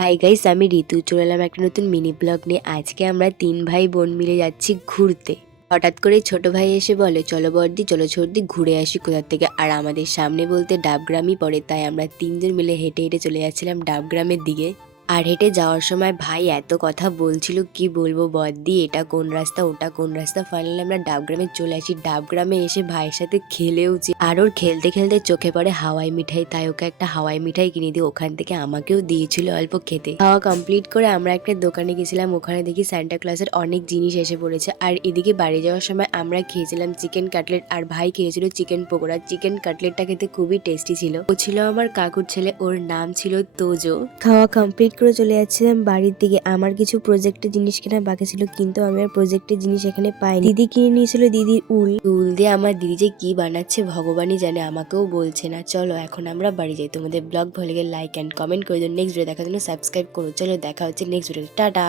Hi guys, আমি ঋতু চলে এলাম একটা নতুন মিনি ব্লগ নিয়ে। আজকে আমরা 3 ভাই বোন মিলে যাচ্ছি ঘুরতে। হঠাৎ করে ছোট ভাই এসে বলে, চলো বড়দি, চলো ছোটদি, ঘুরে আসি কোথার থেকে। আর আমাদের সামনে বলতে ডাবগ্রামই পড়ে, তাই আমরা 3 জন মিলে হেঁটে হেঁটে চলে যাচ্ছিলাম ডাবগ্রামের দিকে। আর হেঁটে যাওয়ার সময় ভাই এত কথা বলছিল, কি বলবো বড়দি, এটা কোন রাস্তা ওটা কোন রাস্তা। ফাইনালি আমরা ডাবগ্রামে চলে আসি। ডাবগ্রামে এসে ভাইয়ের সাথে খেলেওছি। আর ওর খেলতে খেলতে চোখে পড়ে হাওয়াই মিঠাই, তাই ওকে একটা হাওয়াই মিঠাই কিনে দিয়ে ওখান থেকে আমাকেও দিয়েছিল অল্প খেতে। খাওয়া কমপ্লিট করে আমরা একটা দোকানে গেছিলাম। ওখানে দেখি সান্টা ক্লজের অনেক জিনিস এসে পড়েছে। আর এদিকে বাড়ি যাওয়ার সময় আমরা খেয়েছিলাম চিকেন কাটলেট, আর ভাই খেয়েছিল চিকেন পকোড়া। চিকেন কাটলেটটা খেতে খুবই টেস্টি ছিল। ও ছিল আমার কাকুর ছেলে, ওর নাম ছিল তোজো। খাওয়া কমপ্লিট করে চলে যাচ্ছিলাম বাড়ির দিকে। আমার কিছু প্রজেক্টের জিনিস কেনা বাকি ছিল, কিন্তু আমি আর প্রজেক্টের জিনিস এখানে পাইনি। দিদি কিনে নিয়েছিল দিদির উল দিয়ে আমার দিদি যে কি বানাচ্ছে ভগবানই জানে, আমাকেও বলছে না। চলো এখন আমরা বাড়ি যাই। তোমাদের ব্লগ ভালো লাগে লাইক এন্ড কমেন্ট করে দিও। নেক্সট ভিডিও দেখার জন্য সাবস্ক্রাইব করো। চলো দেখা হচ্ছে নেক্সট ভিডিও। টাটা।